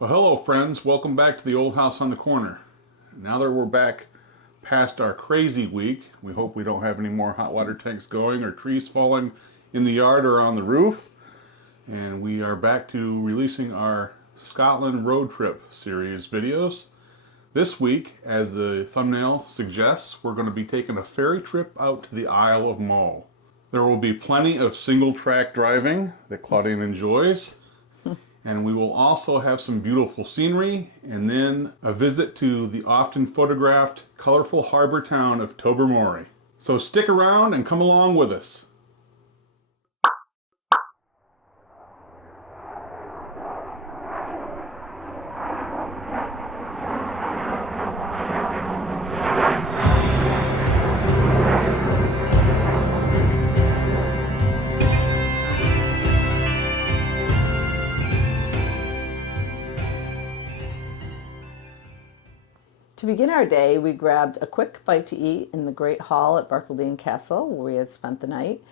Well, hello friends. Welcome back to the old house on the corner. Now that we're back past our crazy week, we hope we don't have any more hot water tanks going or trees falling in the yard or on the roof. And we are back to releasing our Scotland road trip series videos. This week, as the thumbnail suggests, we're going to be taking a ferry trip out to the Isle of Mull. There will be plenty of single track driving that Claudine enjoys. And we will also have some beautiful scenery and then a visit to the often photographed colorful harbor town of Tobermory. So stick around and come along with us. To begin our day, we grabbed a quick bite to eat in the Great Hall at Barcaldine Castle, where we had spent the night.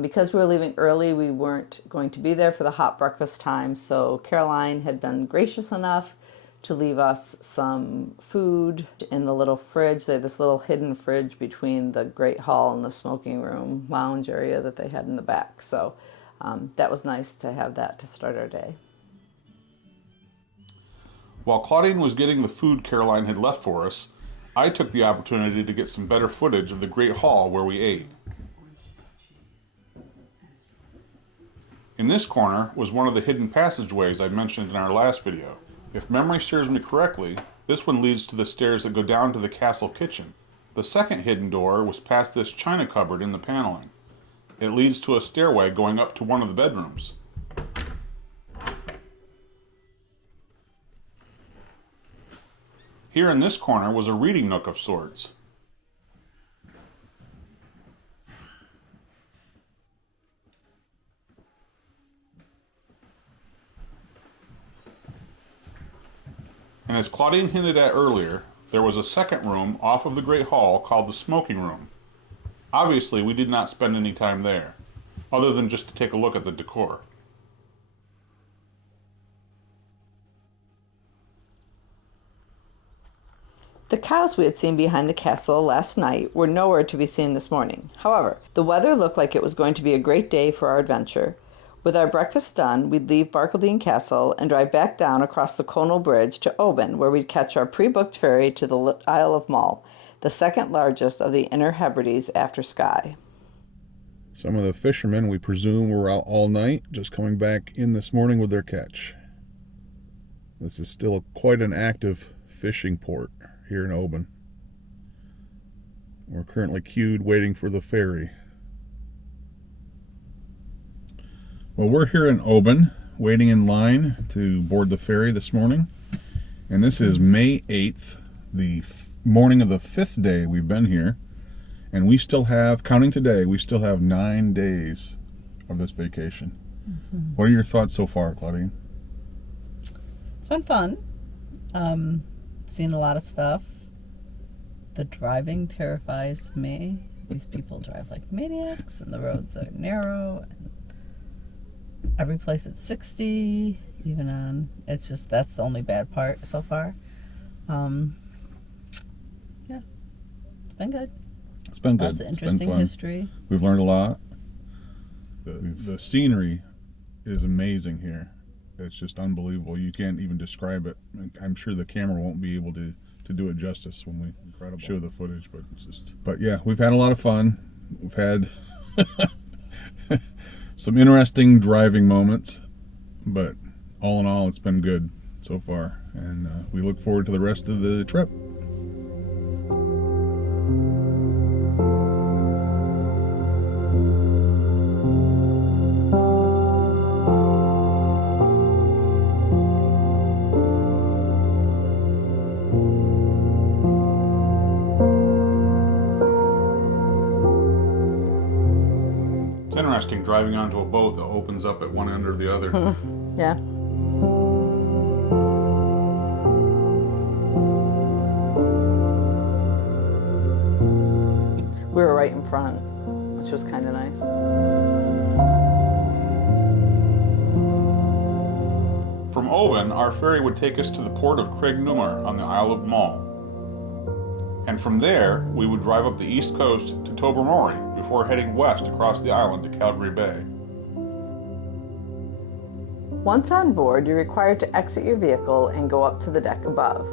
Because we were leaving early, we weren't going to be there for the hot breakfast time, so Caroline had been gracious enough to leave us some food in the little fridge. They had this little hidden fridge between the Great Hall and the smoking room lounge area that they had in the back. So that was nice to have that to start our day. While Claudine was getting the food Caroline had left for us, I took the opportunity to get some better footage of the Great Hall where we ate. In this corner was one of the hidden passageways I mentioned in our last video. If memory serves me correctly, this one leads to the stairs that go down to the castle kitchen. The second hidden door was past this china cupboard in the paneling. It leads to a stairway going up to one of the bedrooms. Here in this corner was a reading nook of sorts. And as Claudine hinted at earlier, there was a second room off of the Great Hall called the smoking room. Obviously, we did not spend any time there, other than just to take a look at the decor. The cows we had seen behind the castle last night were nowhere to be seen this morning. However, the weather looked like it was going to be a great day for our adventure. With our breakfast done, we'd leave Barcaldine Castle and drive back down across the Conal Bridge to Oban, where we'd catch our pre-booked ferry to the Isle of Mull, the second largest of the Inner Hebrides after Skye. Some of the fishermen, we presume, were out all night, just coming back in this morning with their catch. This is still quite an active fishing port here in Oban. We're currently queued waiting for the ferry. Well, we're here in Oban, waiting in line to board the ferry this morning. And this is May 8th, the morning of the 5th day we've been here. And we still have, counting today, we still have 9 days of this vacation. What are your thoughts so far, Claudine? It's been fun. Seen a lot of stuff. The driving terrifies me. These people drive like maniacs, and the roads are narrow. And every place it's 60, even on. It's just that's the only bad part so far. Yeah, it's been good. It's been good. Lots of interesting history. We've learned a lot. The scenery is amazing here. It's just unbelievable. You can't even describe it. I'm sure the camera won't be able to do it justice when we show the footage, but it's just. But yeah, we've had a lot of fun. We've had some interesting driving moments, but all in all, it's been good so far, and we look forward to the rest of the trip. It's interesting driving onto a boat that opens up at one end or the other. Yeah. We were right in front, which was kind of nice. From Oban, our ferry would take us to the port of Craignure on the Isle of Mull. And from there, we would drive up the east coast to Tobermory before heading west across the island to Calgary Bay. Once on board, you're required to exit your vehicle and go up to the deck above.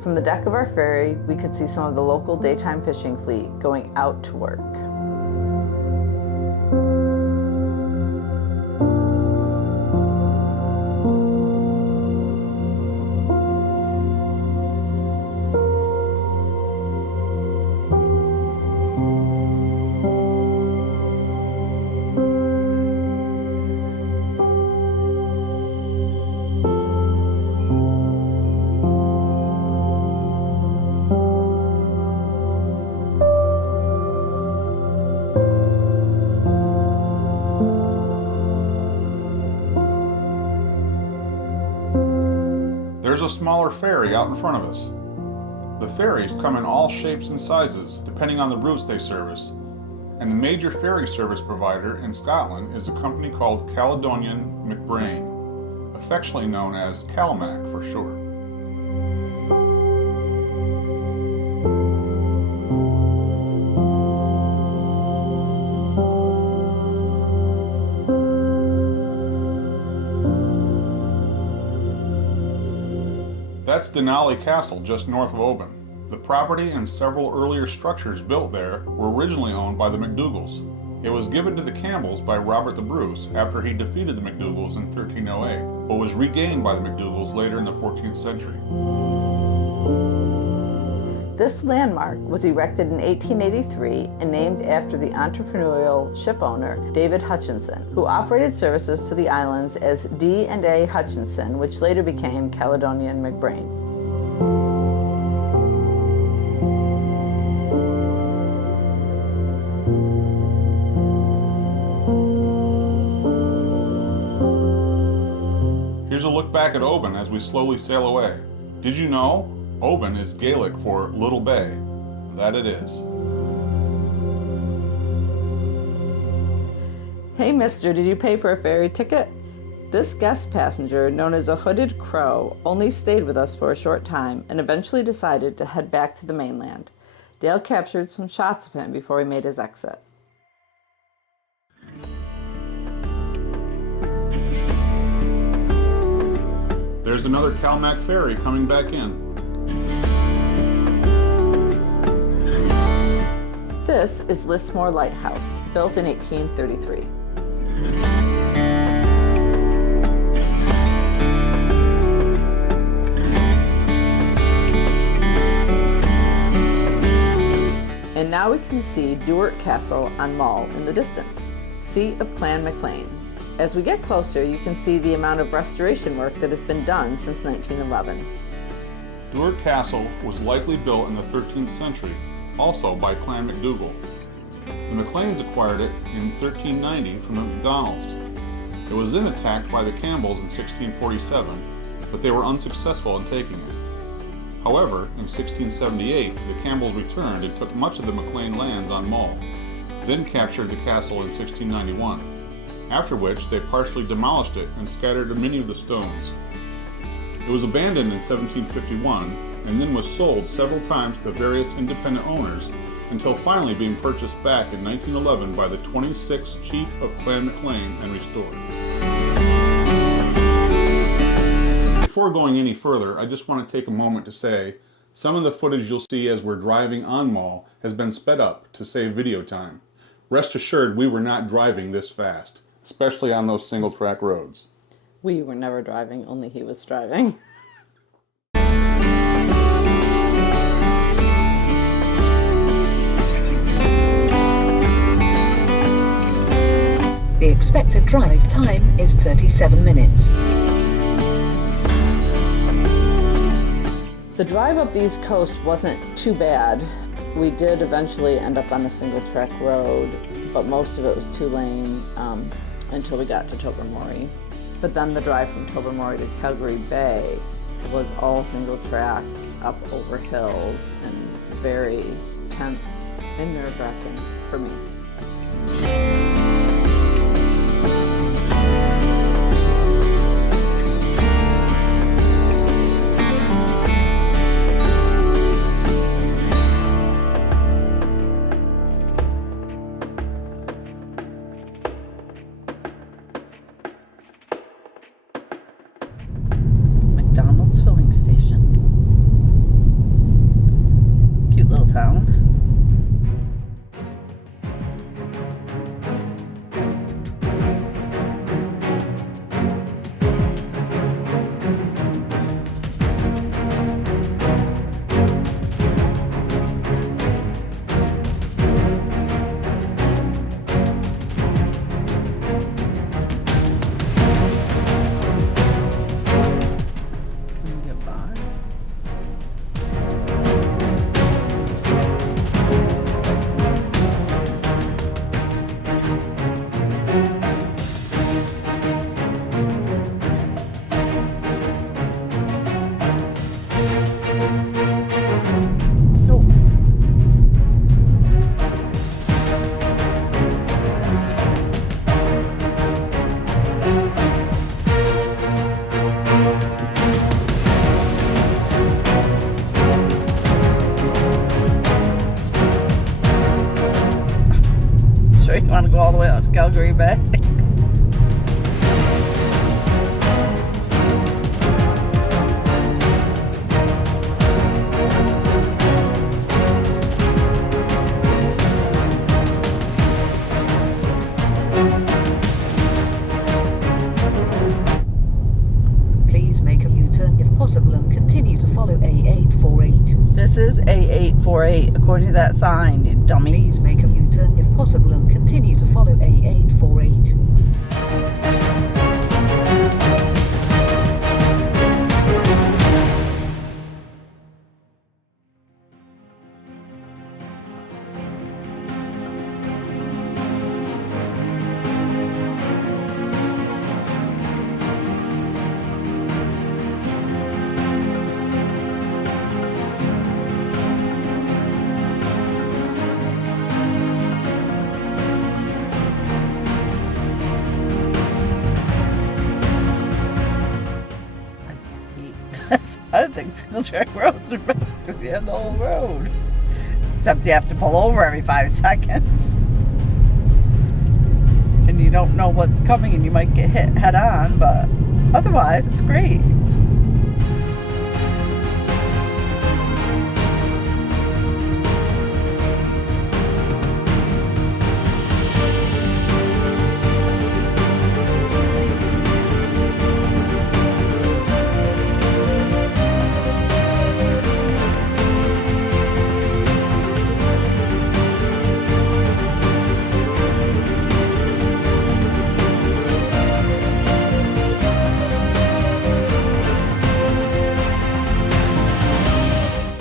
From the deck of our ferry, we could see some of the local daytime fishing fleet going out to work. There's a smaller ferry out in front of us. The ferries come in all shapes and sizes, depending on the routes they service, and the major ferry service provider in Scotland is a company called Caledonian McBrain, affectionately known as CalMac for short. That's Denali Castle, just north of Oban. The property and several earlier structures built there were originally owned by the McDougalls. It was given to the Campbells by Robert the Bruce after he defeated the McDougalls in 1308, but was regained by the McDougalls later in the 14th century. This landmark was erected in 1883 and named after the entrepreneurial shipowner David Hutchinson, who operated services to the islands as D&A Hutchinson, which later became Caledonian McBrain. Here's a look back at Oban as we slowly sail away. Did you know? Oban is Gaelic for Little Bay. That it is. Hey mister, did you pay for a ferry ticket? This guest passenger, known as a Hooded Crow, only stayed with us for a short time and eventually decided to head back to the mainland. Dale captured some shots of him before he made his exit. There's another CalMac ferry coming back in. This is Lismore Lighthouse, built in 1833. And now we can see Duart Castle on Mull in the distance, seat of Clan MacLean. As we get closer, you can see the amount of restoration work that has been done since 1911. Duart Castle was likely built in the 13th century, also by Clan MacDougall. The MacLeans acquired it in 1390 from the MacDonalds. It was then attacked by the Campbells in 1647, but they were unsuccessful in taking it. However, in 1678, the Campbells returned and took much of the MacLean lands on Mull, then captured the castle in 1691, after which they partially demolished it and scattered many of the stones. It was abandoned in 1751 and then was sold several times to various independent owners until finally being purchased back in 1911 by the 26th chief of Clan MacLean and restored. Before going any further, I just want to take a moment to say some of the footage you'll see as we're driving on Mull has been sped up to save video time. Rest assured we were not driving this fast, especially on those single track roads. We were never driving, only he was driving. The expected drive time is 37 minutes. The drive up the East Coast wasn't too bad. We did eventually end up on a single track road, but most of it was 2-lane until we got to Tobermory. But then the drive from Tobermory to Calgary Bay was all single track, up over hills, and very tense and nerve-wracking for me. U-turn if possible and continue to follow A848. This is A848, according to that sign, you dummy. Please make a U-turn if possible and continue to follow A848. I don't think single track roads are better because you have the whole road. Except you have to pull over every 5 seconds. And you don't know what's coming and you might get hit head on, but otherwise it's great.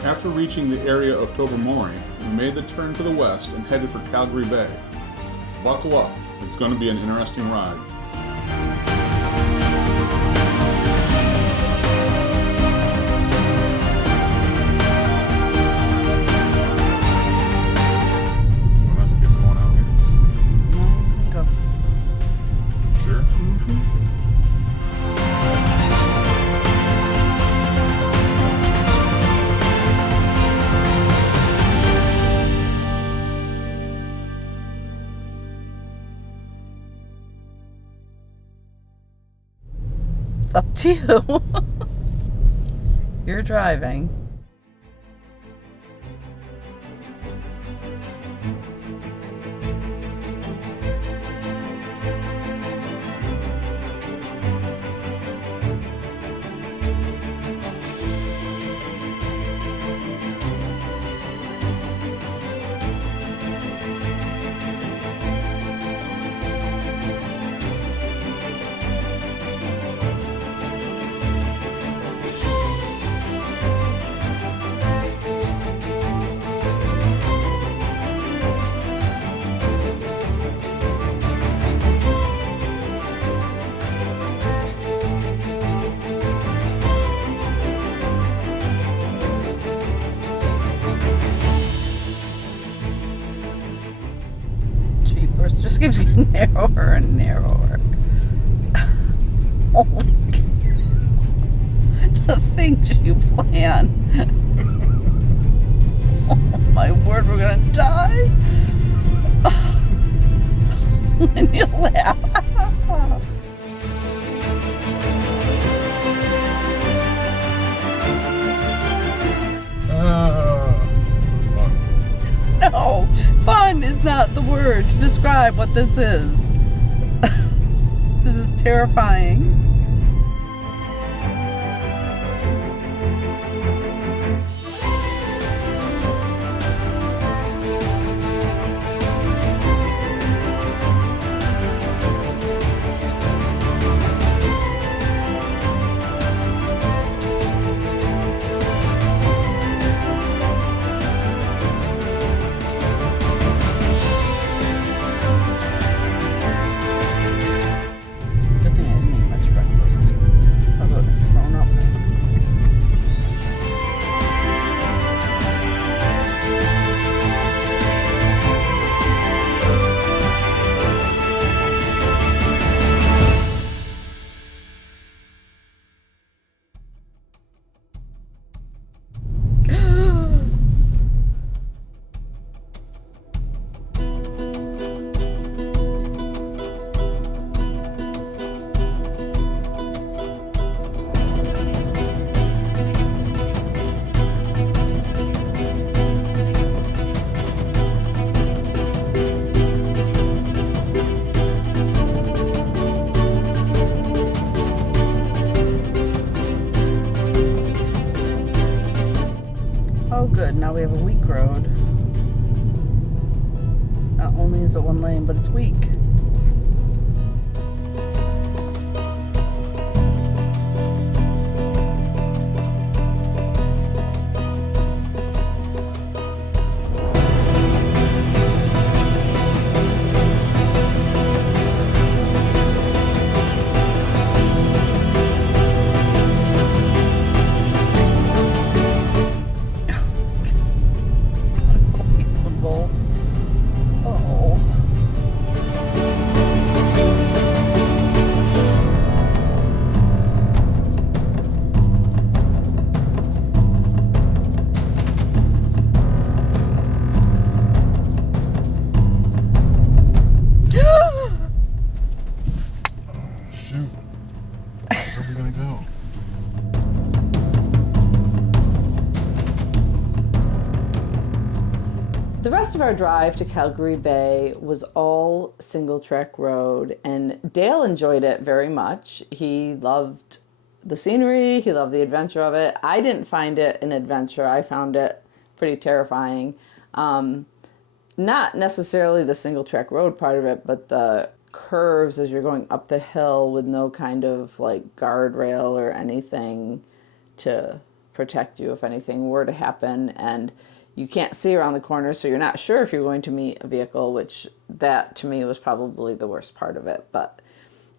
After reaching the area of Tobermory, we made the turn to the west and headed for Calgary Bay. Buckle up, it's going to be an interesting ride. Want us to get going out here? Go. Sure. It's up to you. You're driving. Jeepers, it just keeps getting narrower and narrower. Holy the things you plan. Oh my word, we're gonna die. When you laugh. That's fun. No, fun is not the word to describe what this is. This is terrifying. Good thing I didn't eat much good. Now we have a weak road. Not only is it one lane, but it's weak. Unbelievable. Oh. Shoot. Where are we gonna go? The rest of our drive to Calgary Bay was all single track road, and Dale enjoyed it very much. He loved the scenery, he loved the adventure of it. I didn't find it an adventure, I found it pretty terrifying. Not necessarily the single track road part of it, but the curves as you're going up the hill with no kind of like guardrail or anything to protect you if anything were to happen, and you can't see around the corner, so you're not sure if you're going to meet a vehicle, which that to me was probably the worst part of it. But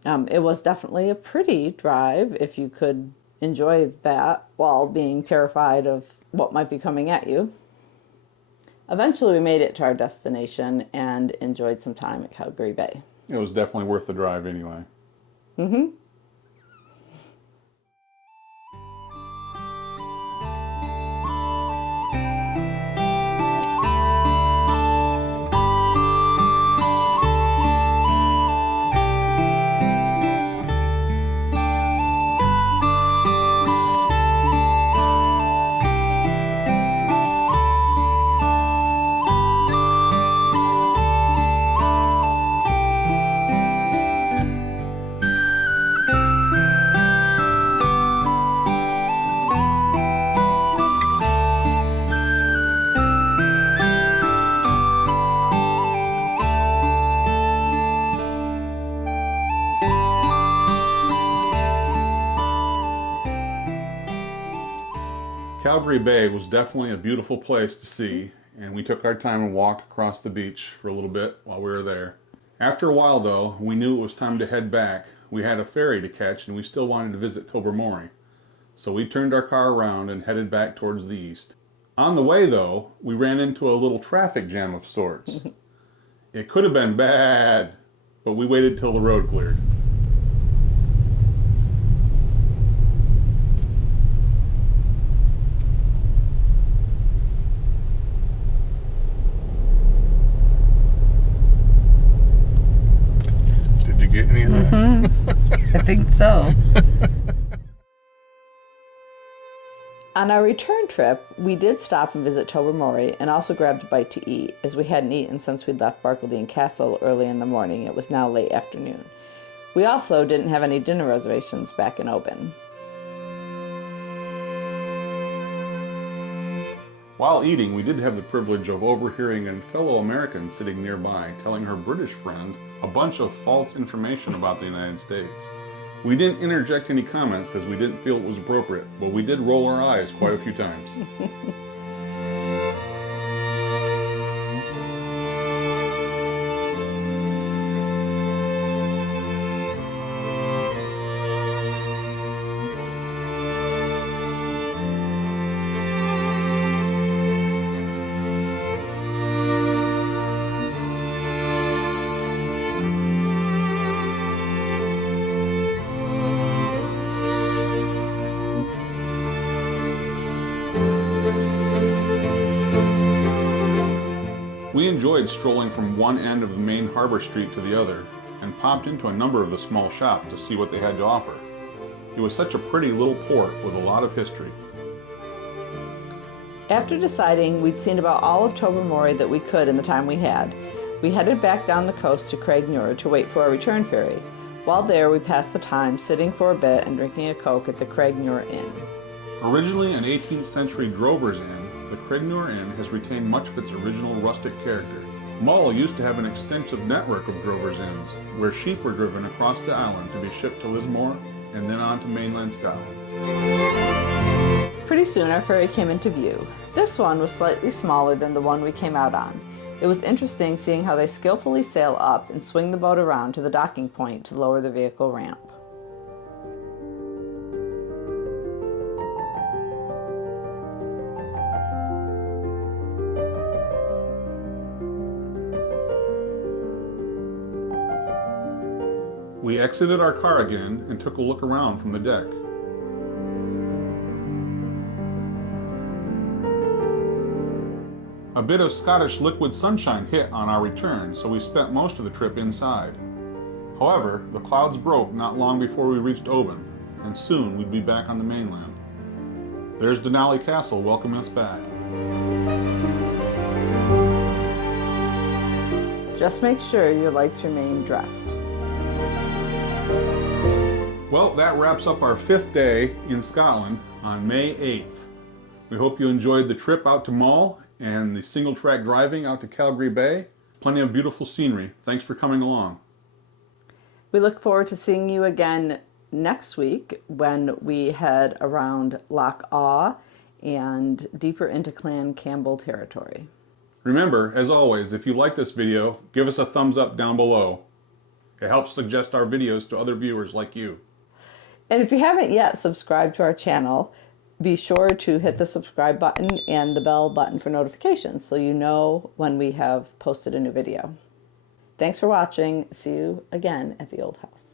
it was definitely a pretty drive if you could enjoy that while being terrified of what might be coming at you. Eventually we made it to our destination and enjoyed some time at Calgary Bay. It was definitely worth the drive anyway. Mm-hmm. Calgary Bay was definitely a beautiful place to see, and we took our time and walked across the beach for a little bit while we were there. After a while though, we knew it was time to head back. We had a ferry to catch and we still wanted to visit Tobermory. So we turned our car around and headed back towards the east. On the way though, we ran into a little traffic jam of sorts. It could have been bad, but we waited till the road cleared. Did you get any of that? I think so. On our return trip, we did stop and visit Tobermory and also grabbed a bite to eat, as we hadn't eaten since we'd left Barcaldine Castle early in the morning. It was now late afternoon. We also didn't have any dinner reservations back in Oban. While eating, we did have the privilege of overhearing a fellow American sitting nearby telling her British friend a bunch of false information about the United States. We didn't interject any comments because we didn't feel it was appropriate, but we did roll our eyes quite a few times. We enjoyed strolling from one end of the main harbor street to the other, and popped into a number of the small shops to see what they had to offer. It was such a pretty little port with a lot of history. After deciding we'd seen about all of Tobermory that we could in the time we had, we headed back down the coast to Craignure to wait for our return ferry. While there, we passed the time sitting for a bit and drinking a Coke at the Craignure Inn. Originally an 18th century drover's inn, the Craignure Inn has retained much of its original rustic character. Mull used to have an extensive network of drovers' inns, where sheep were driven across the island to be shipped to Lismore and then on to mainland Scotland. Pretty soon our ferry came into view. This one was slightly smaller than the one we came out on. It was interesting seeing how they skillfully sail up and swing the boat around to the docking point to lower the vehicle ramp. We exited our car again and took a look around from the deck. A bit of Scottish liquid sunshine hit on our return, so we spent most of the trip inside. However, the clouds broke not long before we reached Oban, and soon we'd be back on the mainland. There's Denali Castle welcoming us back. Just make sure your lights remain dressed. Well, that wraps up our 5th day in Scotland on May 8th. We hope you enjoyed the trip out to Mull and the single track driving out to Calgary Bay. Plenty of beautiful scenery. Thanks for coming along. We look forward to seeing you again next week when we head around Loch Awe and deeper into Clan Campbell territory. Remember, as always, if you like this video, give us a thumbs up down below. It helps suggest our videos to other viewers like you. And if you haven't yet subscribed to our channel, be sure to hit the subscribe button and the bell button for notifications so you know when we have posted a new video. Thanks for watching. See you again at the Old House.